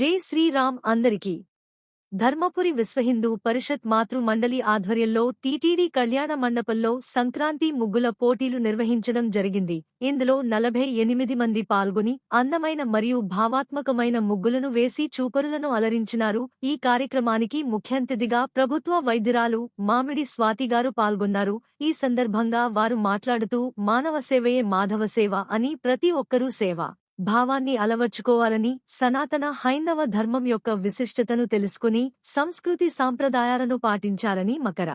జై శ్రీరామ్ అందరికీ. ధర్మపురి విశ్వహిందూ పరిషత్ మాతృ మండలి ఆధ్వర్యంలో టీటీడీ కళ్యాణ మండపంలో సంక్రాంతి ముగ్గుల పోటీలు నిర్వహించడం జరిగింది. ఇందులో 48 మంది పాల్గొని అందమైన మరియు భావాత్మకమైన ముగ్గులను వేసి చూపరులను అలరించినారు. ఈ కార్యక్రమానికి ముఖ్యాంతిథిగా ప్రభుత్వ వైద్యురాలు మామిడి స్వాతి గారు పాల్గొన్నారు. ఈ సందర్భంగా వారు మాట్లాడుతూ మానవ సేవయే మాధవ సేవ అని ప్రతి ఒక్కరూ సేవ భావాన్ని అలవర్చుకోవాలని, సనాతన హైందవ ధర్మం యొక్క విశిష్టతను తెలుసుకుని సంస్కృతి సాంప్రదాయాలను పాటించాలని, మకర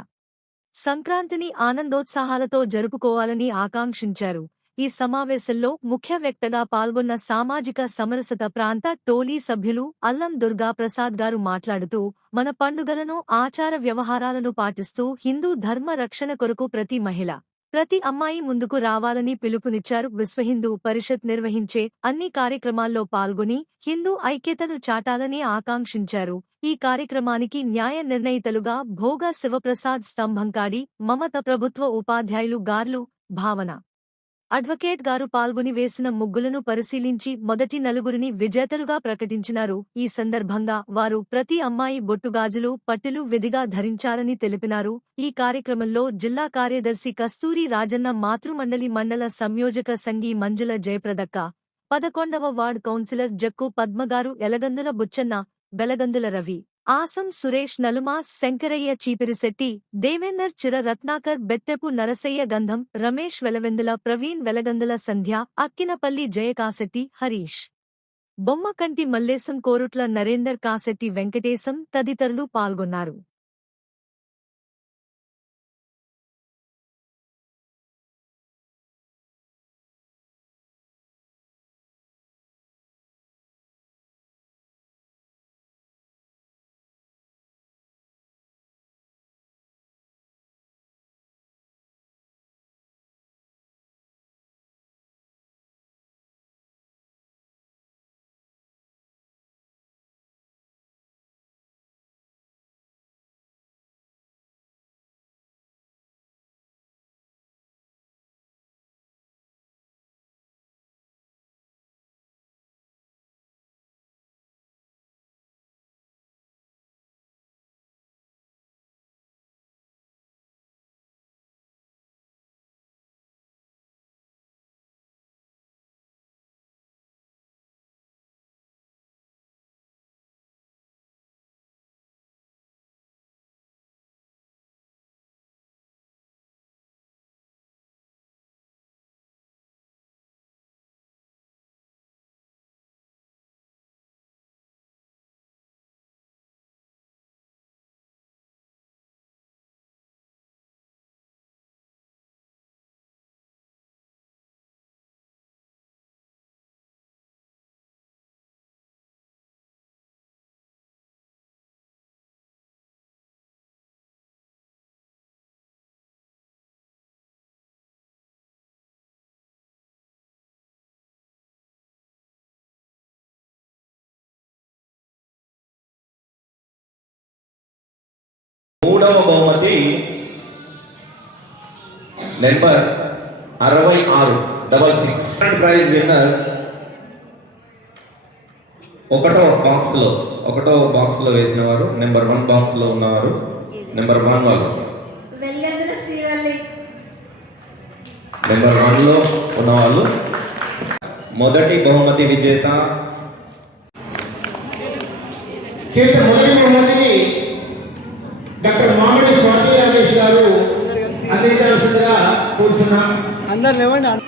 సంక్రాంతిని ఆనందోత్సాహాలతో జరుపుకోవాలని ఆకాంక్షించారు. ఈ సమావేశంలో ముఖ్య వ్యక్తగా పాల్గొన్న సామాజిక సమరసత ప్రాంత టోలీ సభ్యులు అల్లం దుర్గా ప్రసాద్ గారు మాట్లాడుతూ, మన పండుగలను ఆచార వ్యవహారాలను పాటిస్తూ హిందూ ధర్మ రక్షణ కొరకు ప్రతి మహిళ ప్రతి అమ్మాయి ముందుకు రావాలని పిలుపునిచ్చారు. విశ్వహిందూ పరిషత్ నిర్వహించే అన్ని కార్యక్రమాల్లో పాల్గొని హిందూ ఐక్యతను చాటాలని ఆకాంక్షించారు. ఈ కార్యక్రమానికి న్యాయ నిర్ణయితలుగా భోగా శివప్రసాద్ స్తంభంకాడి, మమత ప్రభుత్వ ఉపాధ్యాయులు గార్లు భావన అడ్వకేట్ గారు పాల్గొని వేసిన ముగ్గులను పరిశీలించి మొదటి నలుగురిని విజేతలుగా ప్రకటించినారు. ఈ సందర్భంగా వారు ప్రతి అమ్మాయి బొట్టుగాజులు, పట్టెలు విధిగా ధరించాలని తెలిపినారు. ఈ కార్యక్రమంలో జిల్లా కార్యదర్శి కస్తూరి రాజన్న, మాతృమండలి మండల సంయోజక సంఘీ మంజుల జయప్రదక్క, 11వ వార్డ్ కౌన్సిలర్ జక్కు పద్మగారు, ఎలగందుల బుచ్చన్న, బెలగందుల రవి, ఆసం సురేష్, నలుమాస్ శంకరయ్య, చీపిరిశెట్టి దేవేందర్, చిర రత్నాకర్, బెత్తెపు నరసయ్య, గంధం రమేష్, వెలవెందుల ప్రవీణ్, వెలగందుల సంధ్య, అక్కినపల్లి జయకాశెట్టి, హరీష్, బొమ్మకంటి మల్లేశం, కోరుట్ల నరేందర్, కాశెట్టి వెంకటేశం తదితరులు పాల్గొన్నారు. మూడవ బహుమతి నెంబర్ 6666 ప్రైజ్ విన్నర్ ఒకటో బాక్స్ లో వేసిన వారు నెంబర్ 1 బాక్స్ లో ఉన్నవారు నెంబర్ 1 వాళ్ళు నెంబర్ 1 లో ఉన్నవాళ్ళు. మొదటి బహుమతి విజేత మొదటి బహుమతిని డాక్టర్ మామిడి స్వాతి రమేష్ గారు అందించాల్సిందిగా కోరుతున్నాం. అందరు లేవండి.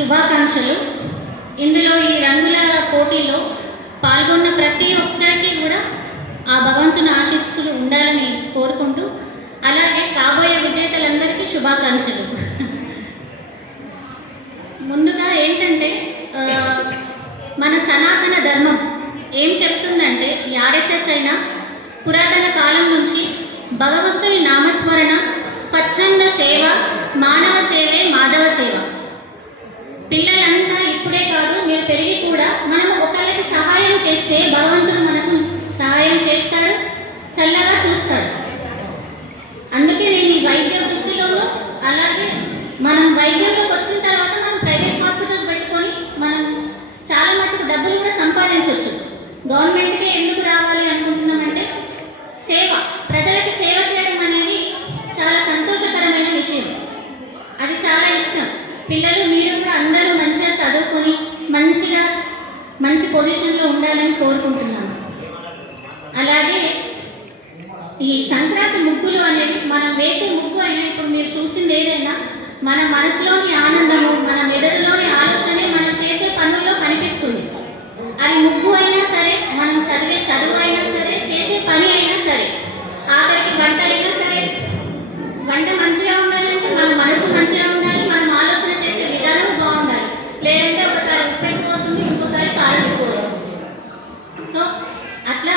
శుభాకాంక్షలు. ఇందులో ఈ రంగుల పోటీలో పాల్గొన్న ప్రతి ఒక్కరికి కూడా ఆ భగవంతుని ఆశీస్సులు ఉండాలని కోరుకుంటూ, అలాగే కాబోయే విజేతలందరికీ శుభాకాంక్షలు. ముందుగా ఏంటంటే మన సనాతన ధర్మం ఏం చెప్తుందంటే, ఆర్ఎస్ఎస్ అయినా పురాతన కాలం నుంచి భగవంతుని నామస్మరణ, స్వచ్ఛంద సేవ, మానవ సేవే మాధవ సేవ. పిల్లలంతా ఇప్పుడే కాదు, మీరు పెరిగి కూడా మనం ఒకరికి సహాయం చేస్తే భగవంతుడు మనకు సహాయం చేస్తాడు, చల్లగా చూస్తాడు. అందుకే నేను ఈ వైద్య వృత్తిలోనూ, అలాగే మనం వైద్యంలోకి వచ్చిన తర్వాత మనం ప్రైవేట్ హాస్పిటల్ పెట్టుకొని మనం చాలా మటుకు డబ్బులు కూడా సంపాదించవచ్చు. గవర్నమెంట్కే ఎందుకు రావాలి అనుకుంటున్నామంటే సేవ, ప్రజలకి సేవ చేయడం అనేది చాలా సంతోషకరమైన విషయం. అది చాలా ఇష్టం. పిల్లలు మీరు కూడా అందరూ మంచిగా చదువుకొని మంచి పొజిషన్లో ఉండాలని కోరుకుంటున్నాను. అలాగే ఈ సంక్రాంతి ముగ్గులు అనేవి మనం వేసే ముగ్గు అయినా ఇప్పుడు మీరు చూసింది ఏదైనా మన మనసులోని ఆనందము, మన మెదడులోని ఆలోచనే మనం చేసే పనుల్లో కనిపిస్తుంది. అది ముగ్గు అయినా సరే, మనం చదివే చదువు అయినా సరే, చేసే పని అయినా సరే, ఆఖరికి వంట అయినా సరే. వంట మంచిగా ఉండాలి అంటే మన మనసు మంచిగా ఉండాలి, మనం ఆలోచన చేసే విధానం బాగుండాలి. లేదంటే ఒకసారి ఉప్పు ఎక్కువవుతుంది, ఇంకోసారి కారం ఎక్కువవుతుంది. సో అట్లా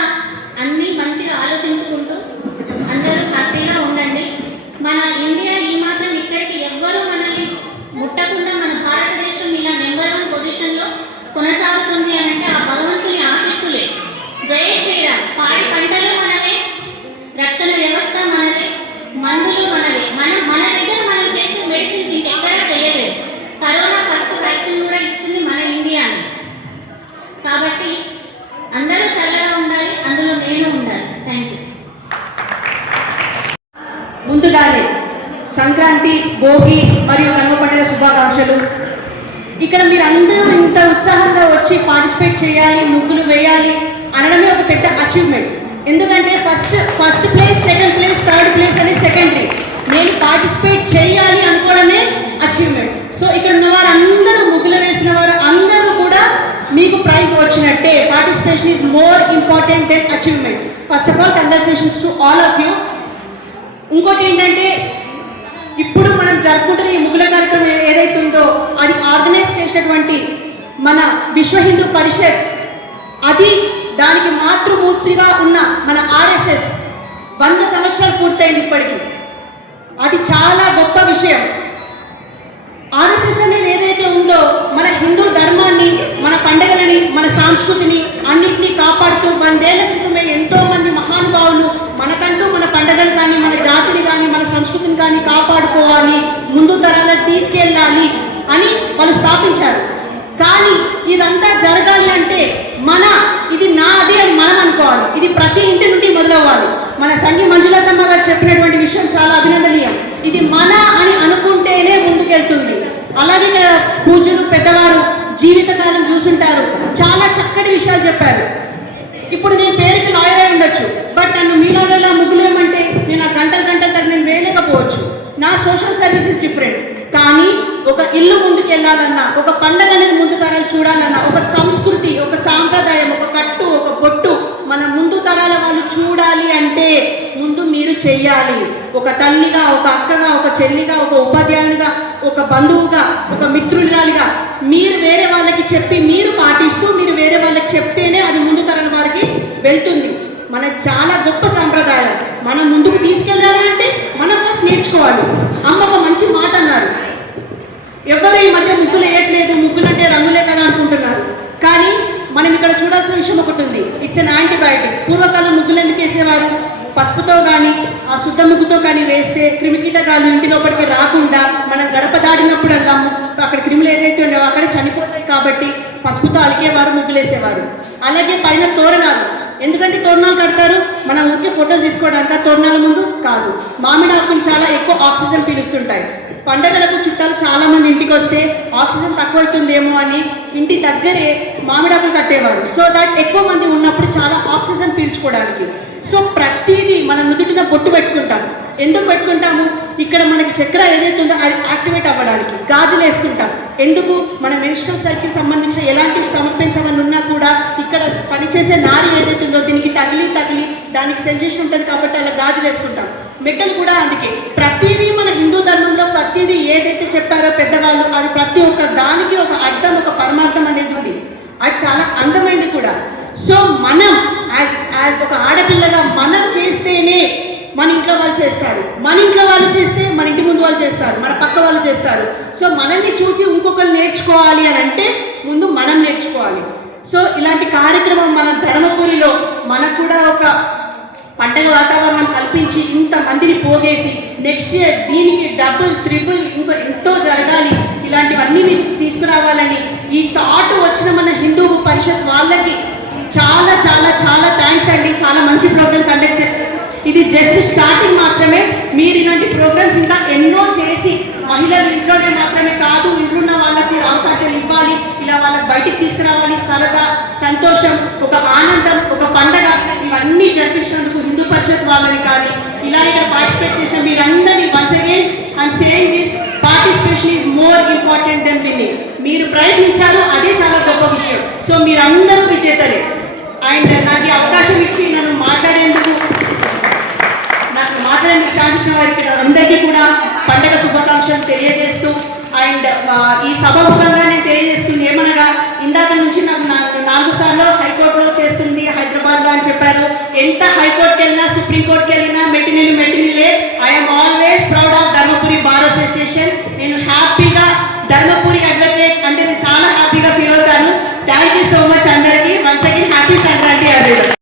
అన్నీ మంచిగా ఆలోచించుకుంటూ అందరూ హ్యాపీగా ఉండండి. మన ఇండియా ఈ మాత్రం ఇక్కడికి ఎవ్వరూ మనల్ని ముట్టకుండా మన భారతదేశం ఇలా నెంబర్ 1 పొజిషన్లో కొనసాగుతుంది అని అంటే ఆ భగవంతుని ఆశీస్సులే. జై శ్రీరామ్. పాడి పంటలు మనమే, రక్షణ వ్యవస్థ మనదే, మందులు మనదే. మన దగ్గర మనం చేసే మెడిసిన్స్ ఇంకెక్కడా చేయలేదు. కరోనా ఫస్ట్ వ్యాక్సిన్ కూడా ఇచ్చింది మన ఇండియాని. కాబట్టి అందరూ చల్లగా ఉండాలి, అందులో నేను ఉండాలి. Thank you. ముందుగానే సంక్రాంతి, భోగి మరియు కనుమ పండుగ శుభాకాంక్షలు. ఇక్కడ మీరు అందరూ ఇంత ఉత్సాహంగా వచ్చి పార్టిసిపేట్ చేయాలి, ముగ్గులు వేయాలి అనడమే ఒక పెద్ద అచీవ్మెంట్. ఎందుకంటే first place, second place, third place అనేది సెకండరీ. నేను పార్టిసిపేట్ చేయాలి అనుకోవడమే అచీవ్మెంట్. సో ఇక్కడ ఉన్న వారు అందరూ, ముగ్గులు వేసిన వారు అందరూ కూడా మీకు ప్రైజ్ వచ్చినట్టే. Participation is more important than achievement. First of all congratulations to all of you. ఇంకోటి ఏంటంటే, ఇప్పుడు మనం జరుపుకుంటున్న ఈ ముగ్గుల కార్యక్రమం ఏదైతే ఉందో అది ఆర్గనైజ్ చేసినటువంటి మన విశ్వ హిందూ పరిషత్, అది దానికి మాతృమూర్తిగా ఉన్న మన RSS 100 సంవత్సరాలు పూర్తయింది ఇప్పటికీ. అది చాలా గొప్ప విషయం. RSS అనేది ఏదైతే ఉందో మన హిందూ ధర్మాన్ని, మన పండుగలని, మన సంస్కృతిని అన్నింటినీ కాపాడుతూ 100 ఏళ్ల క్రితమే ఎంతో మంది మహానుభావులు మనకంటూ మన పండుగలు కానీ, మన జాతిని కానీ, మన సంస్కృతిని కానీ కాపాడుకోవాలి, ముందు తరాలకు తీసుకెళ్ళాలి అని వాళ్ళు స్థాపించారు. కానీ ఇదంతా జరగాలి అంటే ఇది నాది అని మనం అనుకోవాలి. ఇది ప్రతి ఇంటి నుండి మొదలవ్వాలి. మన సంఘి మంజులతమ్మ గారు చెప్పినటువంటి విషయం చాలా అభినందనీయం. ఇది మన అని అనుకుంటేనే ముందుకెళ్తుంది. అలాగే ఇక్కడ పూజలు పెద్దవారు జీవితకాలం చూసుంటారు, చాలా చక్కటి విషయాలు చెప్పారు. ఇప్పుడు నేను పేరుకి లాయర్ అయి ఉండొచ్చు, బట్ నన్ను మీలాగల్లా ముగ్గులు ఏమంటే నేను ఆ గంటల తరగతి నేను వేయలేకపోవచ్చు. నా సోషల్ సర్వీసెస్ డిఫరెంట్. కానీ ఒక ఇల్లు ముందుకెళ్ళాలన్నా, ఒక పండగ అనేది ముందు తరాలు చూడాలన్నా, ఒక సంస్కృతి, ఒక సాంప్రదాయం, ఒక కట్టు, ఒక బొట్టు మన ముందు తరాల వాళ్ళు చూడాలి అంటే ముందు మీరు చెయ్యాలి. ఒక తల్లిగా, ఒక అక్కగా, ఒక చెల్లిగా, ఒక ఉపాధ్యాయునిగా, ఒక బంధువుగా, ఒక మిత్రురాలిగా మీరు వేరే వాళ్ళకి చెప్పి, మీరు పాటిస్తూ మీరు వేరే వాళ్ళకి చెప్తేనే అది ముందు తరాల వారికి వెళ్తుంది. మన చాలా గొప్ప సంప్రదాయం. మనం ముందుకు తీసుకెళ్ళాలి అంటే మనం ఫస్ట్ నేర్చుకోవాలి. అమ్మ ఒక మంచి మాట అన్నారు, ఎవరు ఈ మధ్య ముగ్గులు వేయట్లేదు, ముగ్గులు అంటే రంగులే కదా అనుకుంటున్నారు. కానీ మనం ఇక్కడ చూడాల్సిన విషయం ఒకటి ఉంది, ఇట్స్ అన్ యాంటీబయాటిక్. పూర్వకాలం ముగ్గులు ఎందుకు వేసేవారు? పసుపుతో కానీ, ఆ శుద్ధ ముగ్గుతో కానీ వేస్తే క్రిమికీటకాలు ఇంటి లోపలికి రాకుండా, మనం గడప దాడినప్పుడల్లా అక్కడ క్రిములు ఏదైతే ఉండేవో అక్కడే చనిపోతాయి కాబట్టి పసుపుతో అలికేవారు, ముగ్గులేసేవారు. అలాగే పైన తోరణాలు, ఎందుకంటే తోరణాలు కడతారు మనం ఊరికే ఫొటోస్ తీసుకోవడానికి, తోరణాల ముందు కాదు. మామిడి ఆకులు చాలా ఎక్కువ ఆక్సిజన్ పీలుస్తుంటాయి. పండగలకు చుట్టాలు చాలా మంది ఇంటికి వస్తే ఆక్సిజన్ తక్కువైతుందేమో అని ఇంటి దగ్గరే మామిడాకులు కట్టేవారు, సో దట్ ఎక్కువ మంది ఉన్నప్పుడు చాలా ఆక్సిజన్ పీల్చుకోవడానికి. సో ప్రతిదీ మనం నుదుటిన బొట్టు పెట్టుకుంటాం. ఎందుకు పెట్టుకుంటాము? ఇక్కడ మనకి చక్ర ఏదైతే ఉందో అది యాక్టివేట్ అవ్వడానికి. గాజులు వేసుకుంటాం ఎందుకు? మన మెన్స్ట్రల్ సైకిల్ సంబంధించిన ఎలాంటి స్టమక్ పెయిన్స్ అవన్నీ ఉన్నా కూడా ఇక్కడ పనిచేసే నారి ఏదైతే ఉందో దీనికి తగిలి దానికి సెన్సేషన్ ఉంటుంది కాబట్టి అలా గాజులు వేసుకుంటాం. మెట్టలు కూడా అందుకే. ప్రతిదీ మన హిందూ ధర్మంలో ప్రతిదీ ఏదైతే చెప్పారో పెద్దవాళ్ళు, అది ప్రతి ఒక్క దానికి ఒక అర్థం, ఒక పరమార్థం అనేది ఉంది. అది చాలా అందమైంది కూడా. సో మనం యాజ్ ఒక ఆడపిల్లగా మనం చేస్తేనే మన ఇంట్లో వాళ్ళు చేస్తారు, మన ఇంట్లో వాళ్ళు చేస్తే మన ఇంటి ముందు వాళ్ళు చేస్తారు, మన పక్క వాళ్ళు చేస్తారు. సో మనల్ని చూసి ఇంకొకరు నేర్చుకోవాలి అని అంటే ముందు మనం నేర్చుకోవాలి. సో ఇలాంటి కార్యక్రమం మన ధర్మపురిలో మనకు కూడా ఒక పండగ వాతావరణం కల్పించి ఇంతమందిని పోగేసి నెక్స్ట్ ఇయర్ దీనికి డబుల్ ట్రిపుల్ ఇంకా ఎంతో జరగాలి, ఇలాంటివన్నీ మీకు తీసుకురావాలని ఈ థాట్ వచ్చిన మన హిందూ పరిషత్ వాళ్ళకి చాలా చాలా చాలా థ్యాంక్స్ అండి. చాలా మంచి ప్రోగ్రామ్ కండక్ట్ చేస్తారు. ఇది జస్ట్ స్టార్టింగ్ మాత్రమే. మీరు ఇలాంటి ప్రోగ్రామ్స్ ఇంకా ఎన్నో చేసి మహిళలు ఇంట్లోనే మాత్రమే కాదు, ఇంట్లోన్న వాళ్ళకి అవకాశాలు ఇవ్వాలి, ఇలా వాళ్ళకి బయటికి తీసుకురావాలి. సరదా, సంతోషం, ఒక ఆనందం, ఒక పండగ ఇవన్నీ జరిపించినందుకు హిందూ పరిషత్ వాళ్ళని కానీ ఇలా ఇక్కడ పార్టిసిపేట్ చేసిన మీరందరినీ once again I am saying this, participation is more important than winning. మీరు ప్రయత్నించారు, అదే చాలా గొప్ప విషయం. సో మీరందరూ విజేతలే. అండ్ నాకు ఈ అవకాశం ఇచ్చి నన్ను మాట్లాడేందుకు ఛాన్స్ ఇచ్చిన వారికి అందరికీ కూడా పండగ శుభాకాంక్షలు తెలియజేస్తూ అండ్ ఈ సభాముఖంగా నేను తెలియజేస్తుంది ఏమనగా, ఇందాక నుంచి నాకు 4 సార్లు హైకోర్టులో చేస్తుంది హైదరాబాద్లో అని చెప్పారు. ఎంత హైకోర్టుకి వెళ్ళినా, సుప్రీంకోర్టుకి